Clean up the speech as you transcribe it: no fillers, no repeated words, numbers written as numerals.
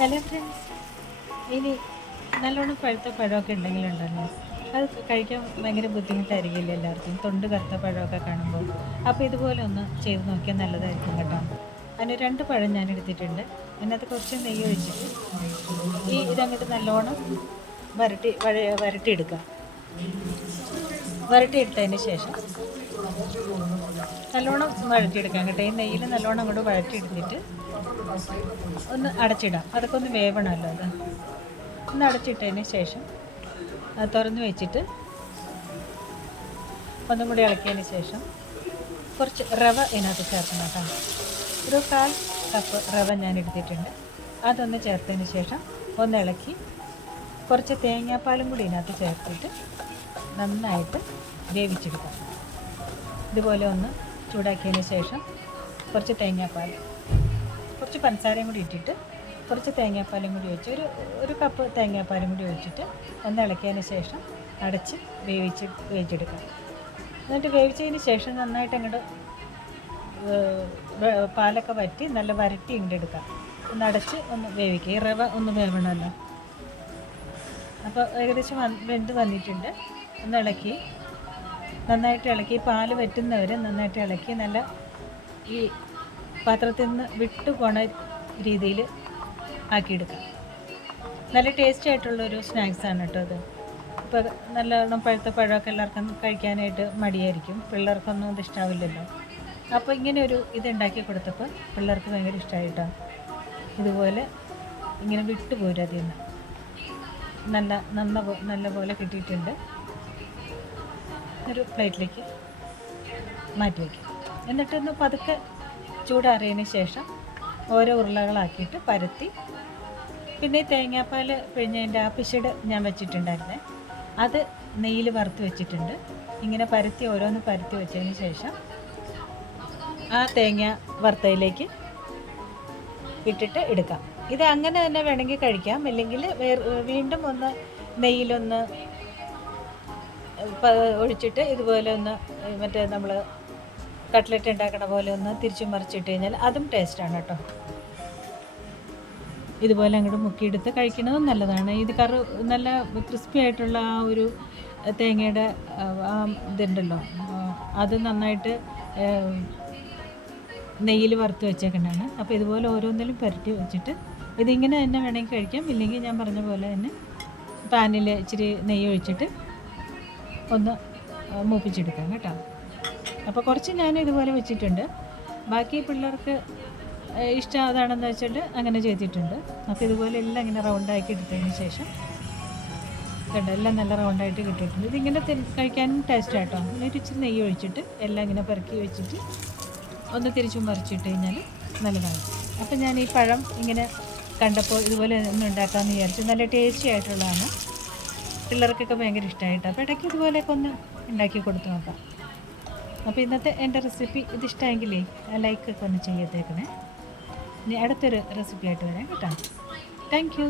Hello friends, ഇനി നല്ലോണം പഴുത്ത പഴമൊക്കെ ഉണ്ടെങ്കിലുണ്ടല്ലോ അത് കഴിക്കാൻ ഭയങ്കര ബുദ്ധിമുട്ടായിരിക്കില്ല എല്ലാവർക്കും, തൊണ്ട് കറുത്ത പഴമൊക്കെ കാണുമ്പോൾ. അപ്പോൾ ഇതുപോലെ ഒന്ന് ചെയ്ത് നോക്കിയാൽ നല്ലതായിരിക്കും കേട്ടോ. അതിന് 2 പഴം ഞാൻ എടുത്തിട്ടുണ്ട്. അതിനകത്ത് കുറച്ച് നെയ്യ് ഒഴിച്ചിട്ട് ഇതങ്ങോട്ട് നല്ലോണം വരട്ടിയെടുക്കുക. വരട്ടിയെടുത്തതിന് ശേഷം നല്ലോണം വഴറ്റിയെടുക്കാം കേട്ടോ. ഈ നെയ്യിൽ നല്ലോണം അങ്ങോട്ട് വഴറ്റിയെടുത്തിട്ട് ഒന്ന് അടച്ചിടാം. അതൊക്കെ ഒന്ന് വേവണമല്ലോ. അത് ഒന്ന് അടച്ചിട്ടതിന് ശേഷം അത് തുറന്ന് വെച്ചിട്ട് ഒന്നും കൂടി ഇളക്കിയതിന് ശേഷം കുറച്ച് റവ ഇതിനകത്ത് ചേർക്കണം കേട്ടോ. ഒരു 1/4 കപ്പ് റവ ഞാൻ എടുത്തിട്ടുണ്ട്. അതൊന്ന് ചേർത്തതിന് ശേഷം ഒന്ന് ഇളക്കി കുറച്ച് തേങ്ങാപ്പാലും കൂടി ഇതിനകത്ത് ചേർത്തിട്ട് നന്നായിട്ട് വേവിച്ചെടുക്കാം. ഇതുപോലെ ഒന്ന് ചൂടാക്കിയതിന് ശേഷം കുറച്ച് തേങ്ങാപ്പാൽ, കുറച്ച് പഞ്ചസാരയും കൂടി ഇട്ടിട്ട് കുറച്ച് തേങ്ങാപ്പാലും കൂടി ഒഴിച്ച് ഒരു കപ്പ് തേങ്ങാപ്പാലും കൂടി ഒഴിച്ചിട്ട് ഒന്ന് ഇളക്കിയതിന് ശേഷം അടച്ച് വേവിച്ചെടുക്കാം. എന്നിട്ട് വേവിച്ചതിന് ശേഷം നന്നായിട്ട് അങ്ങോട്ട് പാലൊക്കെ വറ്റി നല്ല വരട്ടി ഇങ്ങോട്ട് എടുക്കാം. ഒന്ന് അടച്ച് ഒന്ന് വേവിക്കുക. ഈ റവ ഒന്ന് വേവണമല്ലോ. അപ്പോൾ ഏകദേശം വെന്ത് വന്നിട്ടുണ്ട്. ഒന്ന് ഇളക്കി നന്നായിട്ട് ഇളക്കി പാല് വറ്റുന്നവരെ നന്നായിട്ട് ഇളക്കി നല്ല ഈ പാത്രത്തിൽ നിന്ന് വിട്ടു പോണ രീതിയിൽ ആക്കിയെടുക്കാം. നല്ല ടേസ്റ്റി ആയിട്ടുള്ളൊരു സ്നാക്സാണ് കേട്ടോ അത്. ഇപ്പോൾ നല്ലോണം പഴുത്ത പഴമൊക്കെ എല്ലാവർക്കും കഴിക്കാനായിട്ട് മടിയായിരിക്കും, പിള്ളേർക്കൊന്നും ഇത് ഇഷ്ടാവില്ലല്ലോ. അപ്പോൾ ഇങ്ങനെ ഒരു ഇതുണ്ടാക്കി കൊടുത്തപ്പോൾ പിള്ളേർക്ക് ഭയങ്കര ഇഷ്ടമായിട്ടാണ്. ഇതുപോലെ ഇങ്ങനെ വിട്ടു പോരും അതിൽ നിന്ന്. നല്ല പോലെ കിട്ടിയിട്ടുണ്ട്. ഒരു പ്ലേറ്റിലേക്ക് മാറ്റി വയ്ക്കും. എന്നിട്ടൊന്ന് പതുക്കെ ചൂടാറിയതിന് ശേഷം ഓരോ ഉരുളകളാക്കിയിട്ട് പരത്തി, പിന്നെ തേങ്ങാപ്പാൽ പിഴിഞ്ഞതിൻ്റെ ആ പിശട് ഞാൻ വെച്ചിട്ടുണ്ടായിരുന്നേ, അത് നെയ്യിൽ വറുത്ത് വെച്ചിട്ടുണ്ട്. ഇങ്ങനെ പരത്തി ഓരോന്ന് പരത്തി വെച്ചതിന് ശേഷം ആ തേങ്ങ വറുത്തതിലേക്ക് ഇട്ടിട്ട് എടുക്കാം. ഇത് അങ്ങനെ തന്നെ വേണമെങ്കിൽ കഴിക്കാം. ഇല്ലെങ്കിൽ വീണ്ടും ഒന്ന് നെയ്യിലൊന്ന് ഒഴിച്ചിട്ട് ഇതുപോലെ ഒന്ന് മറ്റേ നമ്മൾ കട്ട്ലറ്റ് ഉണ്ടാക്കണ പോലെ ഒന്ന് തിരിച്ചു മറിച്ചിട്ട് കഴിഞ്ഞാൽ അതും ടേസ്റ്റാണ് കേട്ടോ. ഇതുപോലെ അങ്ങോട്ട് മുക്കിയെടുത്ത് കഴിക്കുന്നതും നല്ലതാണ്. ഇത് നല്ല ക്രിസ്പി ആയിട്ടുള്ള ആ ഒരു തേങ്ങയുടെ ആ ഇതുണ്ടല്ലോ, അത് നന്നായിട്ട് നെയ്യിൽ വറുത്ത് വെച്ചേക്കണ്ടാണ്. അപ്പോൾ ഇതുപോലെ ഓരോന്നിലും പുരട്ടി വെച്ചിട്ട് ഇതിങ്ങനെ തന്നെ വേണമെങ്കിൽ കഴിക്കാം. ഇല്ലെങ്കിൽ ഞാൻ പറഞ്ഞ പോലെ തന്നെ പാനിൽ ഇച്ചിരി നെയ്യ് ഒഴിച്ചിട്ട് ഒന്ന് മൂപ്പിച്ചെടുക്കാം കേട്ടോ. അപ്പോൾ കുറച്ച് ഞാൻ ഇതുപോലെ വെച്ചിട്ടുണ്ട്. ബാക്കി പിള്ളേർക്ക് ഇഷ്ടം അതാണെന്ന് വെച്ചിട്ട് അങ്ങനെ ചെയ്തിട്ടുണ്ട്. അപ്പോൾ ഇതുപോലെ എല്ലാം ഇങ്ങനെ റൗണ്ടാക്കി എടുത്തതിന് ശേഷം കണ്ടോ, എല്ലാം നല്ല റൗണ്ടായിട്ട് കിട്ടിയിട്ടുണ്ട്. ഇതിങ്ങനെ കഴിക്കാനും ടേസ്റ്റാട്ടോ. എന്നിട്ട് ഇച്ചിരി നെയ്യ് ഒഴിച്ചിട്ട് എല്ലാം ഇങ്ങനെ പെറുക്കി വെച്ചിട്ട് ഒന്ന് തിരിച്ചും മറിച്ചിട്ട് കഴിഞ്ഞാൽ നല്ലതാണ്. അപ്പോൾ ഞാൻ ഈ പഴം ഇങ്ങനെ കണ്ടപ്പോൾ ഇതുപോലെ ഒന്ന് ഉണ്ടാക്കാമെന്ന് വിചാരിച്ചു. നല്ല ടേസ്റ്റി ആയിട്ടുള്ളതാണ്. പിള്ളേർക്കൊക്കെ ഭയങ്കര ഇഷ്ടമായിട്ടോ. അപ്പോൾ ഇടയ്ക്ക് ഇതുപോലെയൊക്കെ ഒന്ന് ഉണ്ടാക്കി കൊടുത്തു നോക്കാം. അപ്പോൾ ഇന്നത്തെ എൻ്റെ റെസിപ്പി ഇതിഷ്ടമെങ്കിലേ ലൈക്കൊക്കെ ഒന്ന് ചെയ്തേക്കണേ. ഇനി അടുത്തൊരു റെസിപ്പി ആയിട്ട് വരാം കേട്ടോ. Thank you.